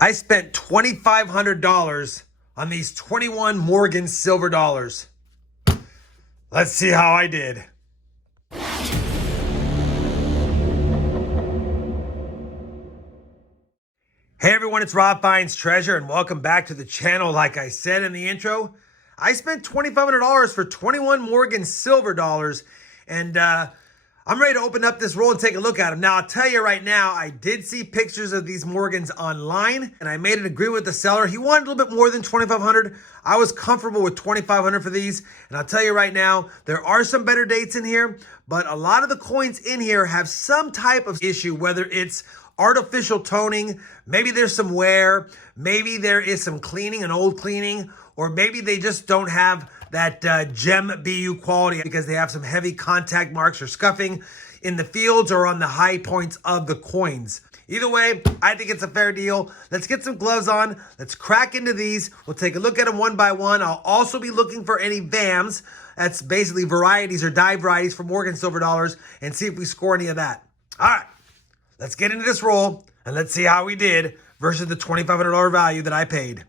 I spent $2,500 on these 21 Morgan silver dollars. Let's see how I did. Hey everyone, it's RobFindsTreasure and welcome back to the channel. Like I said in the intro, I spent $2,500 for 21 Morgan silver dollars, and I'm ready to open up this roll and take a look at them. Now, I'll tell you right now, I did see pictures of these Morgans online, and I made an agreement with the seller. He wanted a little bit more than $2,500. I was comfortable with $2,500 for these, and I'll tell you right now, there are some better dates in here, but a lot of the coins in here have some type of issue, whether it's artificial toning, maybe there's some wear, maybe there is some cleaning, an old cleaning, or maybe they just don't have that gem BU quality because they have some heavy contact marks or scuffing in the fields or on the high points of the coins. Either way, I think it's a fair deal. Let's get some gloves on. Let's crack into these. We'll take a look at them one by one. I'll also be looking for any VAMs. That's basically varieties or die varieties for Morgan silver dollars, and see if we score any of that. All right, let's get into this roll and let's see how we did versus the $2,500 value that I paid.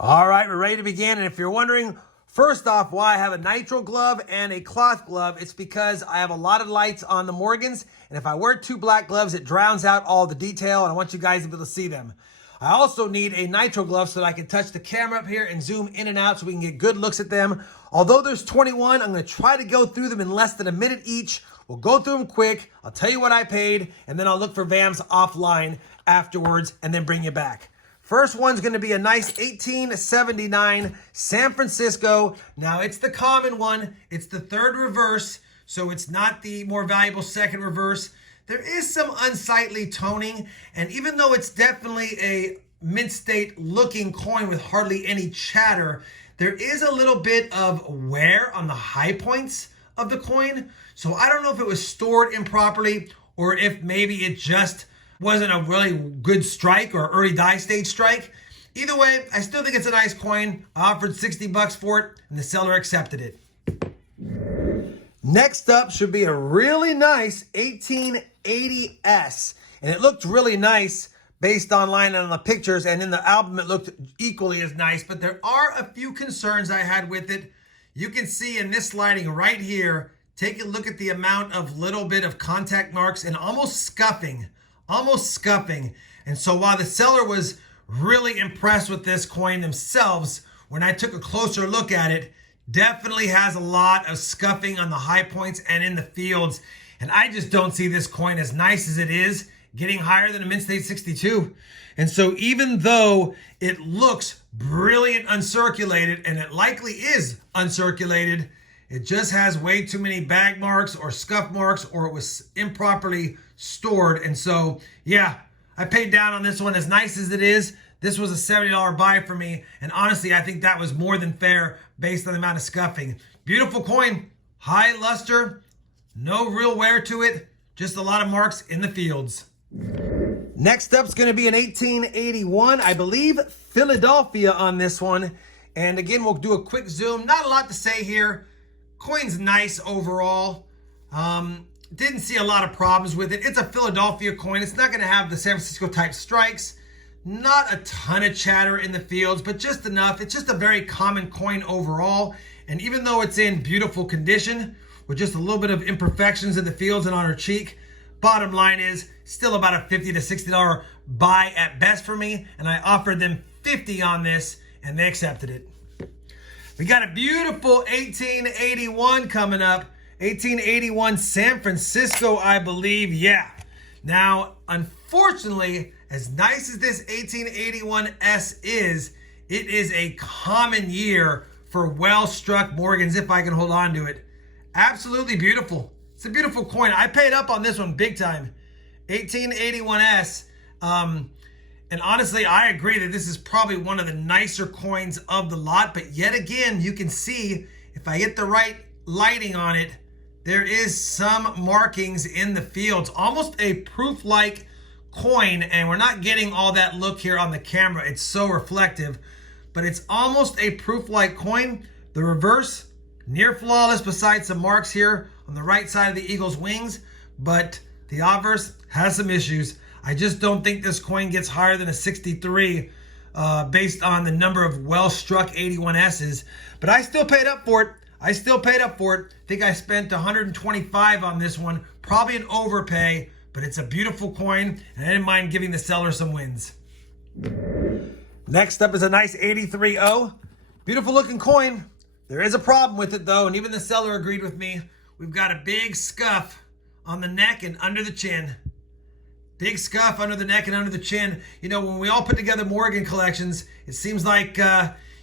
All right, we're ready to begin. And if you're wondering, first off, why I have a nitro glove and a cloth glove, it's because I have a lot of lights on the Morgans. And if I wear two black gloves, it drowns out all the detail. And I want you guys to be able to see them. I also need a nitro glove so that I can touch the camera up here and zoom in and out so we can get good looks at them. Although there's 21, I'm going to try to go through them in less than a minute each. We'll go through them quick. I'll tell you what I paid, and then I'll look for VAMs offline afterwards and then bring you back. First one's going to be a nice 1879 San Francisco. Now, it's the common one. It's the third reverse, so it's not the more valuable second reverse. There is some unsightly toning, and even though it's definitely a mint state looking coin with hardly any chatter, there is a little bit of wear on the high points of the coin. So I don't know if it was stored improperly or if maybe it just wasn't a really good strike or early die stage strike. Either way, I still think it's a nice coin. I offered 60 bucks for it and the seller accepted it. Next up should be a really nice 1880S. And it looked really nice based online and on the pictures, and in the album it looked equally as nice, but there are a few concerns I had with it. You can see in this lighting right here, take a look at the amount of little bit of contact marks and almost scuffing. And so while the seller was really impressed with this coin themselves, when I took a closer look at it, definitely has a lot of scuffing on the high points and in the fields. And I just don't see this coin, as nice as it is, getting higher than a mint state 62. And so even though it looks brilliant uncirculated, and it likely is uncirculated, it just has way too many bag marks or scuff marks, or it was improperly stored. And so, yeah, I paid down on this one. As nice as it is, this was a $70 buy for me. And honestly, I think that was more than fair based on the amount of scuffing. Beautiful coin, high luster, no real wear to it, just a lot of marks in the fields. Next up is going to be an 1881, I believe Philadelphia on this one. And again, we'll do a quick zoom. Not a lot to say here. Coin's nice overall. Didn't see a lot of problems with it. It's a Philadelphia coin. It's not going to have the San Francisco type strikes. Not a ton of chatter in the fields, but just enough. It's just a very common coin overall. And even though it's in beautiful condition, with just a little bit of imperfections in the fields and on her cheek, bottom line is still about a $50 to $60 buy at best for me. And I offered them 50 on this, and they accepted it. We got a beautiful 1881 coming up. 1881 San Francisco, I believe. Yeah. Now, unfortunately, as nice as this 1881S is, it is a common year for well-struck Morgans, if I can hold on to it. Absolutely beautiful. It's a beautiful coin. I paid up on this one big time. 1881S. And honestly, I agree that this is probably one of the nicer coins of the lot. But yet again, you can see, if I get the right lighting on it, there is some markings in the fields. Almost a proof-like coin. And we're not getting all that look here on the camera. It's so reflective. But it's almost a proof-like coin. The reverse, near flawless besides some marks here on the right side of the eagle's wings. But the obverse has some issues. I just don't think this coin gets higher than a 63 based on the number of well-struck 81S's. But I still paid up for it. I think I spent 125 on this one. Probably an overpay, but it's a beautiful coin, and I didn't mind giving the seller some wins. Next up is a nice 83O. Beautiful looking coin. There is a problem with it though, and even the seller agreed with me. We've got a big scuff on the neck and under the chin. Big scuff under the neck and under the chin. You know, when we all put together Morgan collections, it seems like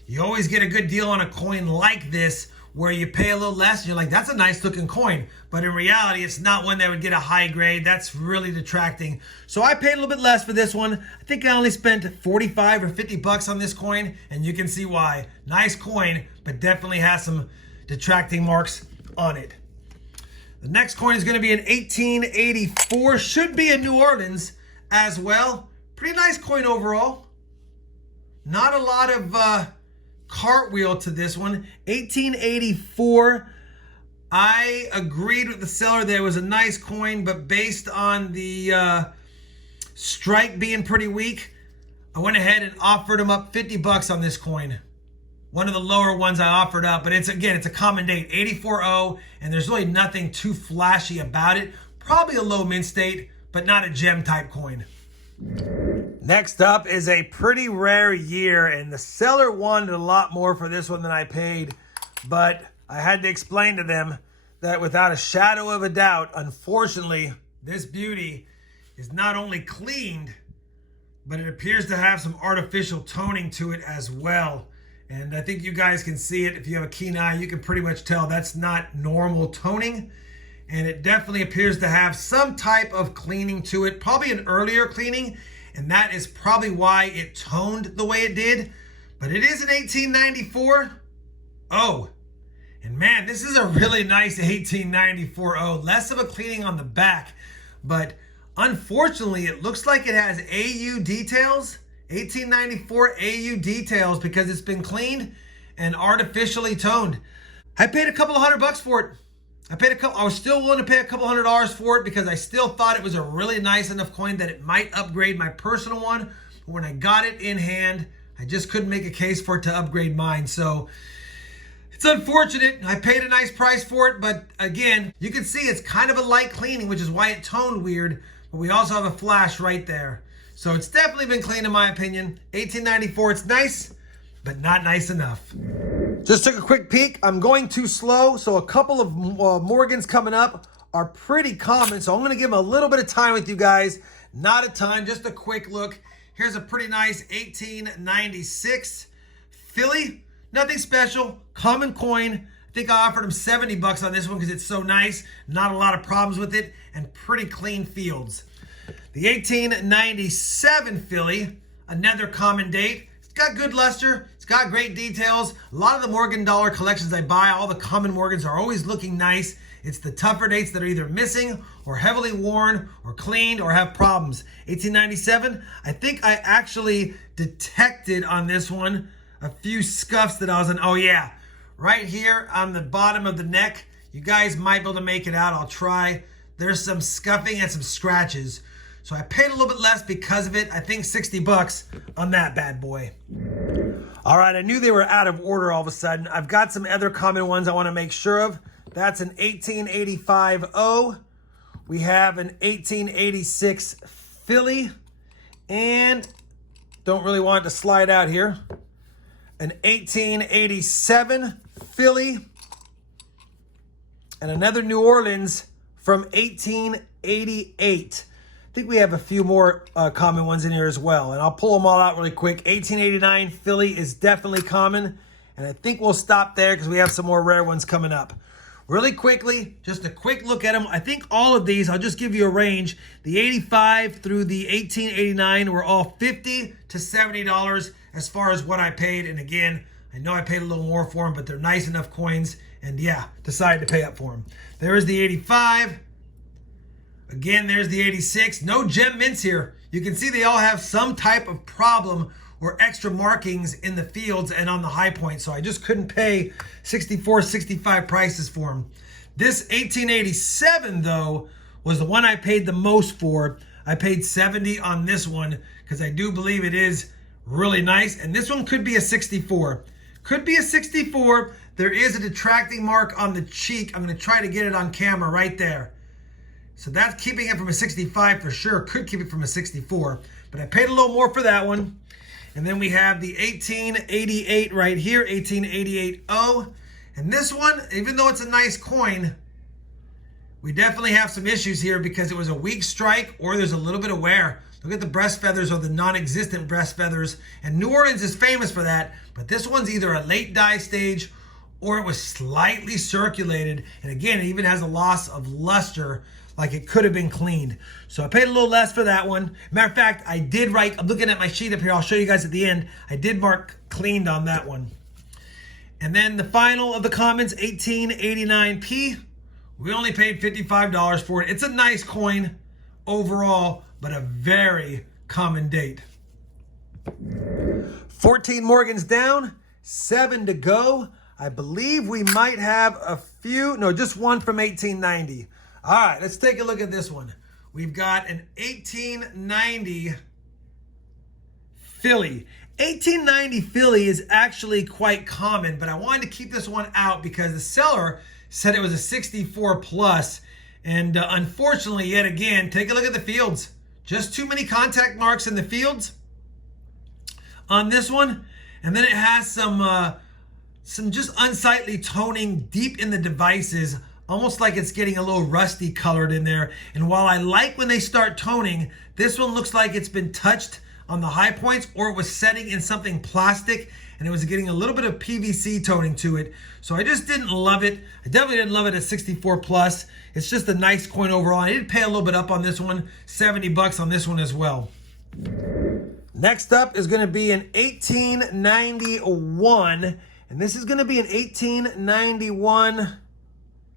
you always get a good deal on a coin like this where you pay a little less and you're like, that's a nice looking coin. But in reality, it's not one that would get a high grade. That's really detracting. So I paid a little bit less for this one. I think I only spent 45 or 50 bucks on this coin, and you can see why. Nice coin, but definitely has some detracting marks on it. The next coin is going to be an 1884. Should be in New Orleans as well. Pretty nice coin overall. Not a lot of cartwheel to this one. 1884. I agreed with the seller that it was a nice coin, but based on the strike being pretty weak, I went ahead and offered him up 50 bucks on this coin. One of the lower ones I offered up, but it's a common date, 84O, and there's really nothing too flashy about it. Probably a low mint state, but not a gem type coin. Next up is a pretty rare year, and the seller wanted a lot more for this one than I paid, but I had to explain to them that without a shadow of a doubt, unfortunately, this beauty is not only cleaned, but it appears to have some artificial toning to it as well. And I think you guys can see it. If you have a keen eye, you can pretty much tell that's not normal toning. And it definitely appears to have some type of cleaning to it, probably an earlier cleaning. And that is probably why it toned the way it did. But it is an 1894. Oh, and man, this is a really nice 1894 O. Less of a cleaning on the back. But unfortunately, it looks like it has AU details. 1894 AU details because it's been cleaned and artificially toned. I paid a couple of $100 for it. I was still willing to pay a couple $100 for it because I still thought it was a really nice enough coin that it might upgrade my personal one. But when I got it in hand, I just couldn't make a case for it to upgrade mine. So it's unfortunate. I paid a nice price for it, but again, you can see it's kind of a light cleaning, which is why it toned weird. But we also have a flash right there. So it's definitely been clean in my opinion. 1894, it's nice, but not nice enough. Just took a quick peek. I'm going too slow, so a couple of Morgans coming up are pretty common. So I'm going to give them a little bit of time with you guys. Not a ton, just a quick look. Here's a pretty nice 1896 Philly. Nothing special, common coin. I think I offered him 70 bucks on this one because it's so nice. Not a lot of problems with it and pretty clean fields. The 1897 Philly, another common date. It's got good luster. It's got great details. A lot of the Morgan dollar collections I buy, all the common Morgans are always looking nice. It's the tougher dates that are either missing or heavily worn or cleaned or have problems. 1897, I think I actually detected on this one a few scuffs that I was in. Oh yeah, right here on the bottom of the neck. You guys might be able to make it out. I'll try. There's some scuffing and some scratches. So I paid a little bit less because of it. I think 60 bucks on that bad boy. All right, I knew they were out of order all of a sudden. I've got some other common ones I want to make sure of. That's an 1885 O. We have an 1886 Philly. And don't really want it to slide out here. An 1887 Philly. And another New Orleans from 1888. I think we have a few more common ones in here as well. And I'll pull them all out really quick. 1889 Philly is definitely common. And I think we'll stop there because we have some more rare ones coming up. Really quickly, just a quick look at them. I think all of these, I'll just give you a range. The 85 through the 1889 were all $50 to $70 as far as what I paid. And again, I know I paid a little more for them, but they're nice enough coins. And yeah, decided to pay up for them. There is the 85. Again, there's the 86. No gem mints here. You can see they all have some type of problem or extra markings in the fields and on the high point. So I just couldn't pay 64, 65 prices for them. This 1887 though was the one I paid the most for. I paid 70 on this one because I do believe it is really nice. And this one could be a 64. Could be a 64. There is a detracting mark on the cheek. I'm going to try to get it on camera right there. So that's keeping it from a 65 for sure. Could keep it from a 64. But I paid a little more for that one. And then we have the 1888 right here, 1888-0. And this one, even though it's a nice coin, we definitely have some issues here because it was a weak strike or there's a little bit of wear. Look at the breast feathers or the non-existent breast feathers. And New Orleans is famous for that. But this one's either a late dye stage or it was slightly circulated. And again, it even has a loss of luster, like it could have been cleaned. So I paid a little less for that one. Matter of fact, I did write, I'm looking at my sheet up here. I'll show you guys at the end. I did mark cleaned on that one. And then the final of the comments, 1889p. We only paid $55 for it. It's a nice coin overall, but a very common date. 14 Morgans down, 7 to go. I believe we might have a few, no, just one from 1890. All right, let's take a look at this one. We've got an 1890 Philly. 1890 Philly is actually quite common, but I wanted to keep this one out because the seller said it was a 64 plus. And unfortunately, yet again, take a look at the fields. Just too many contact marks in the fields on this one. And then it has some just unsightly toning deep in the devices, almost like it's getting a little rusty colored in there. And while I like when they start toning, this one looks like it's been touched on the high points or it was setting in something plastic and it was getting a little bit of PVC toning to it. So I just didn't love it. I definitely didn't love it at 64 plus. It's just a nice coin overall. I did pay a little bit up on this one, 70 bucks on this one as well. Next up is going to be an 1891, and this is going to be an 1891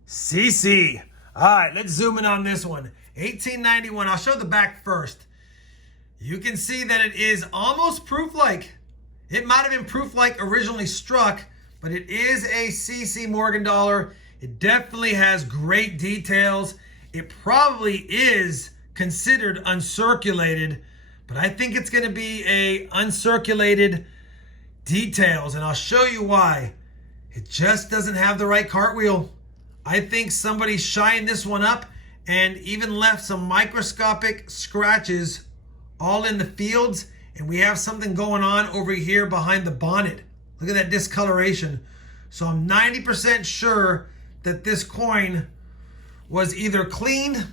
CC. All right, let's zoom in on this one. 1891, I'll show the back first. You can see that it is almost proof-like. It might have been proof-like originally struck, but it is a CC Morgan dollar. It definitely has great details. It probably is considered uncirculated, but I think it's going to be a uncirculated details, and I'll show you why. It just doesn't have the right cartwheel. I think somebody shined this one up and even left some microscopic scratches all in the fields, and we have something going on over here behind the bonnet. Look at that discoloration. So I'm 90% sure that this coin was either cleaned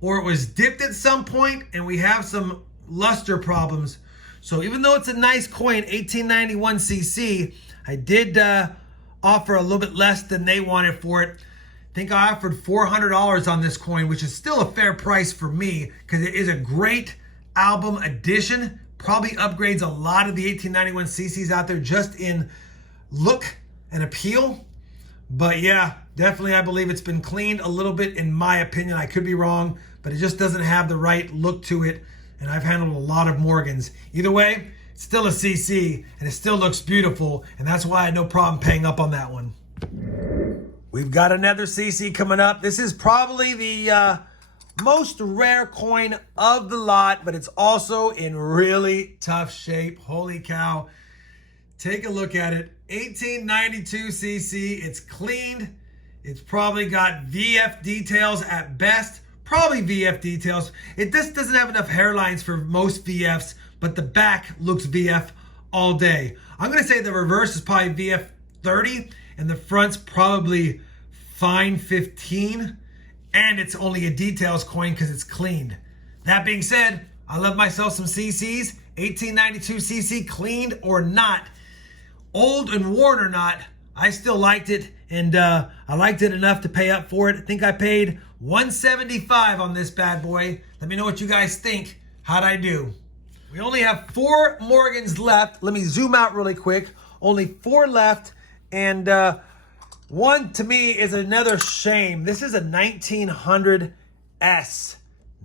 or it was dipped at some point, and we have some luster problems. So even though it's a nice coin, 1891 CC, I did offer a little bit less than they wanted for it. I think I offered $400 on this coin, which is still a fair price for me because it is a great album edition. Probably upgrades a lot of the 1891 CCs out there just in look and appeal. But yeah, definitely I believe it's been cleaned a little bit in my opinion. I could be wrong, but it just doesn't have the right look to it. And I've handled a lot of Morgans. Either way, it's still a CC and it still looks beautiful. And that's why I had no problem paying up on that one. We've got another CC coming up. This is probably the most rare coin of the lot, but it's also in really tough shape. Holy cow. Take a look at it. 1892 CC. It's cleaned. It's probably got VF details at best. Probably VF details. It just doesn't have enough hairlines for most VFs, but the back looks VF all day. I'm going to say the reverse is probably VF 30 and the front's probably fine 15. And it's only a details coin because it's cleaned. That being said, I love myself some CCs. 1892 CC, cleaned or not, old and worn or not, I still liked it, and I liked it enough to pay up for it. I think I paid $175 on this bad boy. Let me know what you guys think. How'd I do? We only have 4 Morgans left. Let me zoom out really quick. Only 4 left, and one to me is another shame. This is a 1900S.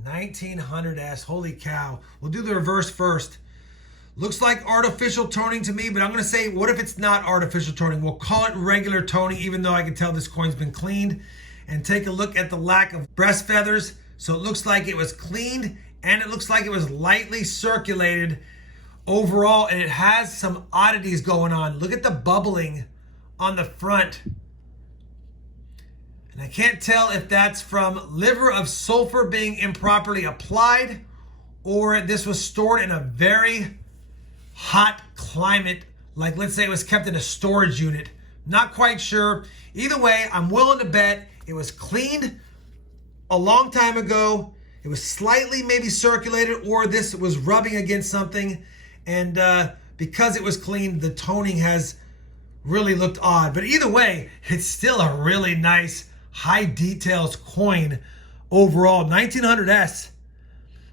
1900S, holy cow. We'll do the reverse first. Looks like artificial toning to me, but I'm going to say, what if it's not artificial toning? We'll call it regular toning, even though I can tell this coin's been cleaned. And take a look at the lack of breast feathers. So it looks like it was cleaned and it looks like it was lightly circulated overall, and it has some oddities going on. Look at the bubbling on the front. And I can't tell if that's from liver of sulfur being improperly applied or this was stored in a very hot climate, like let's say it was kept in a storage unit. Not quite sure. Either way, I'm willing to bet it was cleaned a long time ago. It was slightly maybe circulated, or this was rubbing against something. And because it was cleaned, the toning has really looked odd. But either way, it's still a really nice high details coin overall. 1900S.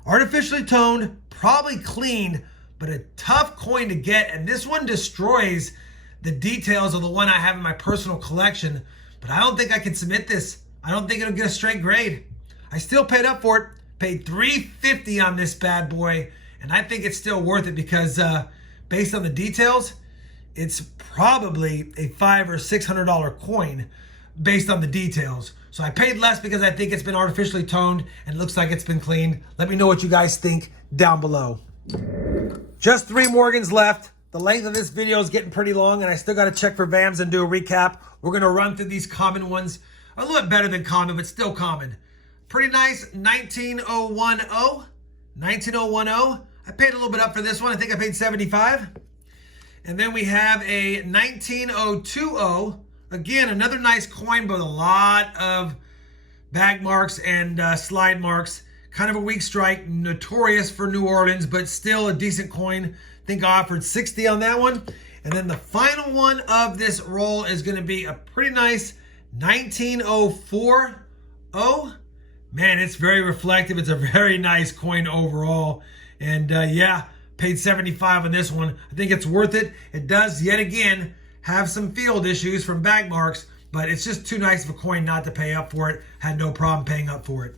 Artificially toned, probably cleaned, but a tough coin to get. And this one destroys the details of the one I have in my personal collection. But I don't think I can submit this. I don't think it'll get a straight grade. I still paid up for it. Paid $350 on this bad boy. And I think it's still worth it because based on the details, it's probably a $500 or $600 coin based on the details. So I paid less because I think it's been artificially toned and it looks like it's been cleaned. Let me know what you guys think down below. Just 3 Morgans left. The length of this video is getting pretty long and I still got to check for VAMs and do a recap. We're going to run through these common ones. A little bit better than common, but still common. Pretty nice 19010. 19010. I paid a little bit up for this one. I think I paid $75. And then we have a 19020. Again, another nice coin, but a lot of bag marks and slide marks. Kind of a weak strike, notorious for New Orleans, but still a decent coin. I think I offered $60 on that one. And then the final one of this roll is going to be a pretty nice 19040. Man, it's very reflective. It's a very nice coin overall. And yeah, paid $75 on this one. I think it's worth it. It does, yet again, have some field issues from bag marks, but it's just too nice of a coin not to pay up for it. Had no problem paying up for it.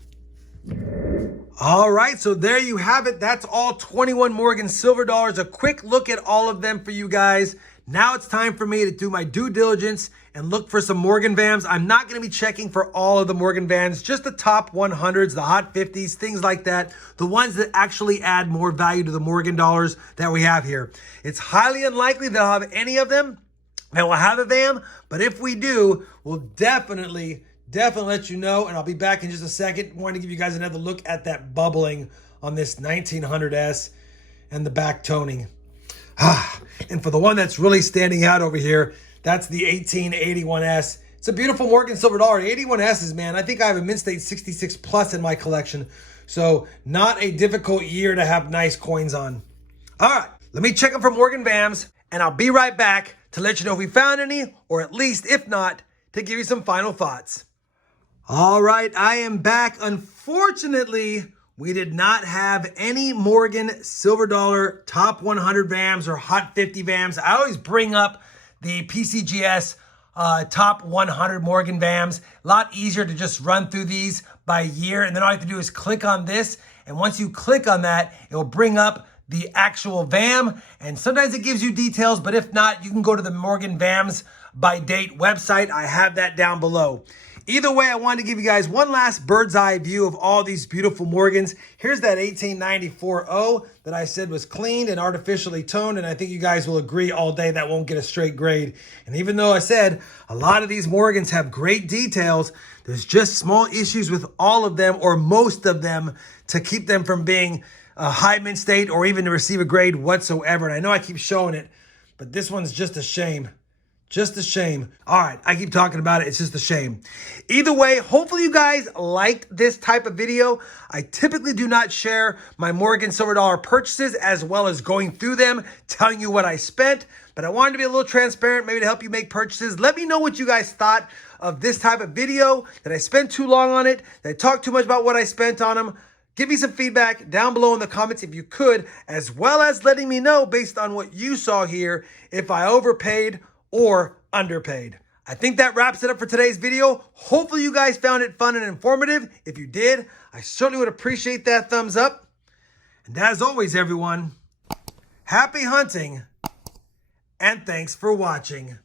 All right, so there you have it. That's all 21 Morgan silver dollars. A quick look at all of them for you guys. Now it's time for me to do my due diligence and look for some Morgan VAMs. I'm not going to be checking for all of the Morgan VAMs, just the top 100s, the hot 50s, things like that. The ones that actually add more value to the Morgan dollars that we have here. It's highly unlikely that I'll have any of them that will have a VAM, but if we do, we'll definitely let you know, and I'll be back in just a second. I want to give you guys another look at that bubbling on this 1900S and the back toning. And for the one that's really standing out over here, that's the 1881S. It's a beautiful Morgan silver dollar. The 81S's, man, I think I have a Mint State 66 Plus in my collection. So not a difficult year to have nice coins on. All right, let me check them for Morgan VAMs, and I'll be right back to let you know if we found any, or at least, if not, to give you some final thoughts. All right, I am back. Unfortunately, we did not have any Morgan silver dollar top 100 VAMs or hot 50 VAMs. I always bring up the PCGS top 100 Morgan VAMs. A lot easier to just run through these by year, and then all you have to do is click on this, and once you click on that, it will bring up the actual VAM, and sometimes it gives you details, but if not, you can go to the Morgan VAMs by date website. I have that down below. Either way, I wanted to give you guys one last bird's eye view of all these beautiful Morgans. Here's that 1894 that I said was cleaned and artificially toned, and I think you guys will agree all day that won't get a straight grade. And even though I said a lot of these Morgans have great details, there's just small issues with all of them or most of them to keep them from being a high mint state or even to receive a grade whatsoever. And I know I keep showing it, but this one's just a shame. Just a shame. All right, I keep talking about it. It's just a shame. Either way, hopefully you guys liked this type of video. I typically do not share my Morgan silver dollar purchases as well as going through them, telling you what I spent, but I wanted to be a little transparent, maybe to help you make purchases. Let me know what you guys thought of this type of video. Did I spend too long on it? Did I talk too much about what I spent on them? Give me some feedback down below in the comments if you could, as well as letting me know based on what you saw here if I overpaid or underpaid. I think that wraps it up for today's video. Hopefully you guys found it fun and informative. If you did, I certainly would appreciate that thumbs up. And as always, everyone, happy hunting and thanks for watching.